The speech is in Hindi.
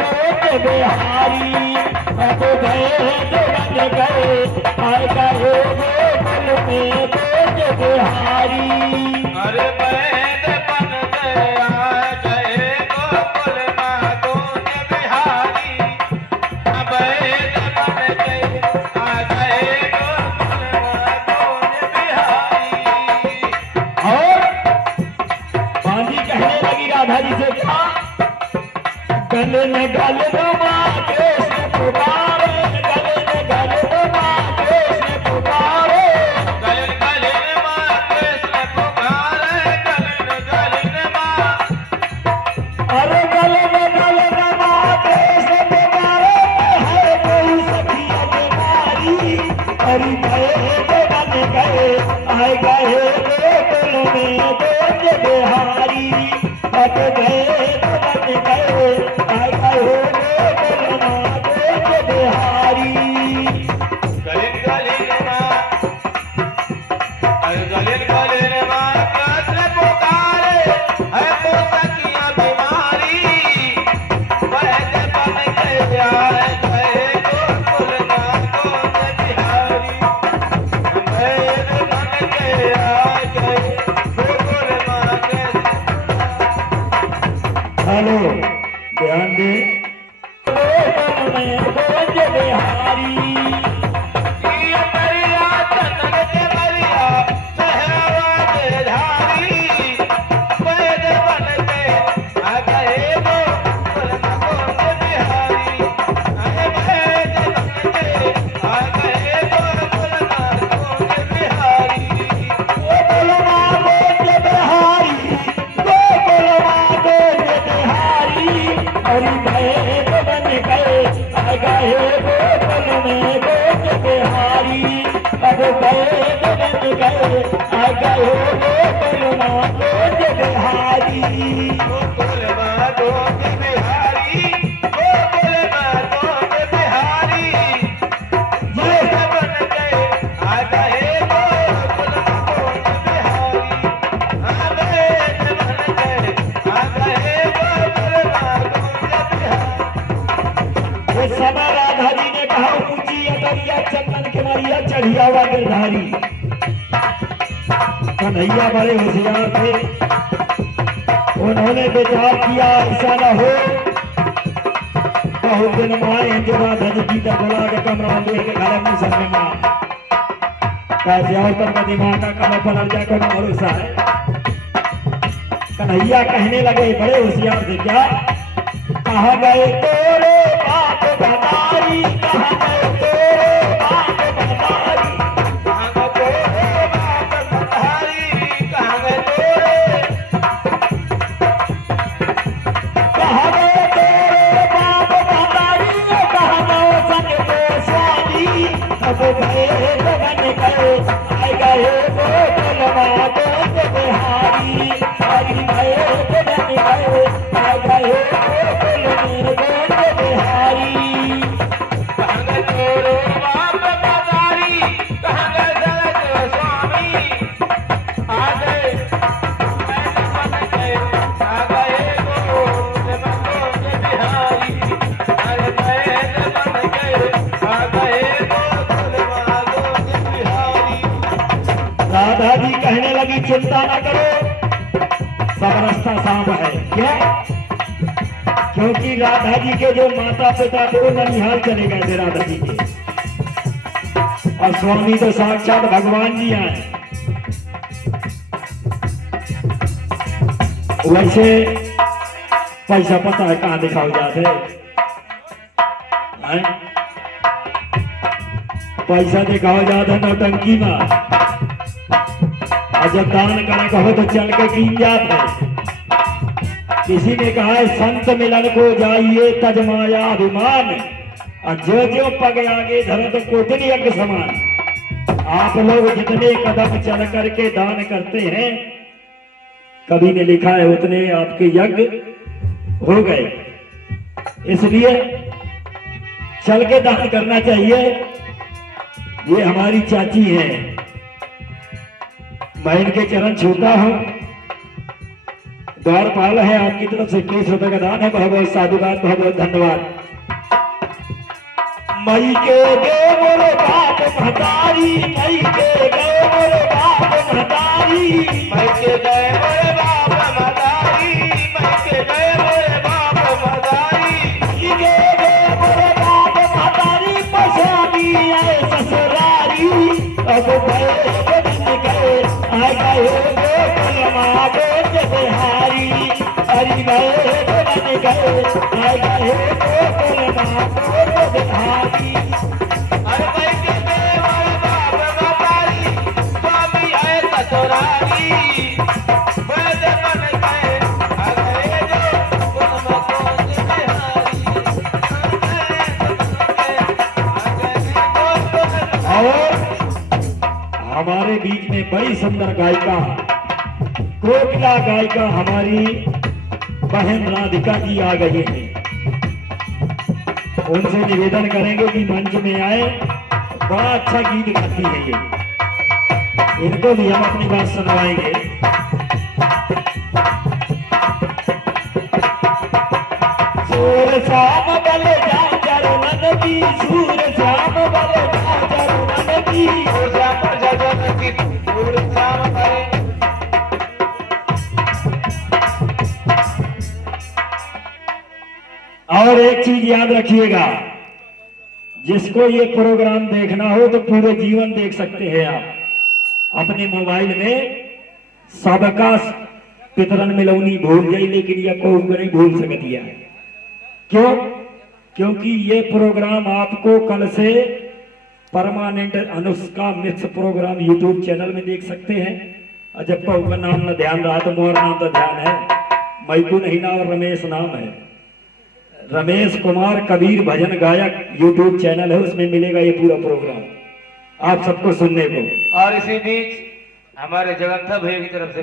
गोद बिहारी अब वैद बन गए आए गए गोकुल में गोद बिहारी। अरे वैद बन गए आए गए गोकुल में गोद बिहारी। वैद बन गए आ गए गोकुल में गोद बिहारी। और बांधी कहने लगी राधा जी से क्या गल न गल रमा कृष्ण पुकारे गल न गल रमा कृष्ण पुकारे गलन गलन माँ कृष्ण पुकारे गलन गलन माँ। अरे गल न गल रमा कृष्ण पुकारे है कोई सखिया बीमारी अरे गए बन गए आए गए गोकुल में गोद बिहारी अब गए बन गए आए गए गोकुल में गोद बिहारी। गलन गलन माँ अरे गलन गलन माँ कृष्ण पुकारे है तो सखिया बीमारी। वैद बन गए आए गए गोकुल में गोद बिहारी। वैद बन गए आए गए गोकुल में हेलो ध्यान दे गोकुल में गोद बिहारी ये बलिया चंदन के बलिया सहवाज धारी। वैद बन गए आ गए गोकुल में गोद बिहारी। अरे वैद बन गए आ गए गोकुल में गोद बिहारी। गोकुल में गोद बिहारी गोकुल में गोद बिहारी अरे गए बन गए आ गए गोकुल में गोद बिहारी अब गए बन गए आ गए गोकुल में गोद बिहारी। गोकुल में गोद बिहारी। गोकुल में गोद बिहारी। वैद बन गए आ गए गोकुल में गोद बिहारी। हाँ वैद बन गए आ गए गोकुल में गोद बिहारी। वो समय राधा जी ने कहा ऊंची अटरिया चंदन के मरिया चढ़िया हुआ गिरधारी। कन्हैया बड़े होशियार थे उन्होंने विचार किया ऐसा न हो बहुत दिन माए जो राधा जी तक बुला के कमरा बंदे के घर में सर में मां कैसे और तक दिमाग का कमर पलट जाए कोई भरोसा है। कन्हैया कहने लगे बड़े होशियार थे क्या कहा गए तोरे बाप भंडारी कहा गए तोरे बाप भंडारी कहाँ गए तोरे बाप भंडारी। कहाँ गए तोरे कहा गए तोरे बाप भंडारी कहा गए संग को स्वामी अब गए बन गए आए गए गोकुल में गोद बिहारी हरि गए बन गए आए गए गोकुल में गोद बिहारी। कहाँ गए तोरे बाप भंडारी। कहाँ गए सरस्वती स्वामी। आ गए वैद बन गए आ गए गोकुल में गोद बिहारी। अरे वैद बन गए आ गए गोकुल में गोद बिहारी। राधा जी कहने लगी चिंता न करो सब रास्ता साफ है क्या क्योंकि राधा जी के जो माता पिता थे वो ननिहाल चले गए थे राधा जी के और स्वामी तो साक्षात भगवान जी आए। वैसे पैसा पता है कहाँ दिखाओ जाते हैं? पैसा दिखाओ जाता नौटंकी में और जब दान करे कहो तो चल के कीन जाते हैं। किसी ने कहा है संत मिलन को जाइए तजमाया अभिमान और जो पग आगे धरो तो कोटनी यज्ञ समान। आप लोग जितने कदम चल करके दान करते हैं कभी ने लिखा है उतने आपके यज्ञ हो गए। इसलिए चल के दान करना चाहिए। ये हमारी चाची है मैं इनके चरण छूता हूं द्वारपाल है, आपकी तरफ से 20 रुपए का दान है। बहुत बहुत साधुवाद, बहुत बहुत धन्यवाद। मई के गए मोरे बाप महतारी, मई के गए मोरे बाप महतारी, मैं के गए मोरे बाप मदारी, मैं के गए मोरे बाप मदारी, मई के गए मोरे बाप महतारी, पसानी आए ससुरारी। अब गए बन गए आ गए गोकुल माँ गोद बिहारी, हरि गए बन गए आ गए गोकुल माँ गोद बिहारी। अरे मैं के गए मोरे बाप मदारी, स्वामी आए ससुरारी, वैद बन गए आ गए जो गुण गोद बिहारी, और हमारे बीच में बड़ी सुंदर गायिका, कोकिला गायिका हमारी बहन राधिका जी आ गई हैं। उनसे निवेदन करेंगे कि मंच में आए, बड़ा अच्छा गीत गाती है ये, इनको भी हम अपनी बात सुनवाएंगे। सूर श्याम बल जा चरणन की, सूर श्याम बल जा चरणन की। और एक चीज याद रखिएगा, जिसको ये प्रोग्राम देखना हो तो पूरे जीवन देख सकते हैं आप अपने मोबाइल में। सबका पितरन मिलौनी भूल जाई, लेकिन यह को नहीं भूल सकती है। क्यों? क्योंकि ये प्रोग्राम आपको कल से permanent Anushka mix program YouTube channel में देख सकते हैं। और जब का नाम ना ध्यान रहा तो मोर नाम तो ध्यान है, मैकू नहीं ना, और रमेश नाम है, रमेश कुमार कबीर भजन गायक यूट्यूब चैनल है, उसमें मिलेगा ये पूरा प्रोग्राम आप सबको सुनने को। और इसी बीच हमारे जगन्नाथ भैया की तरफ से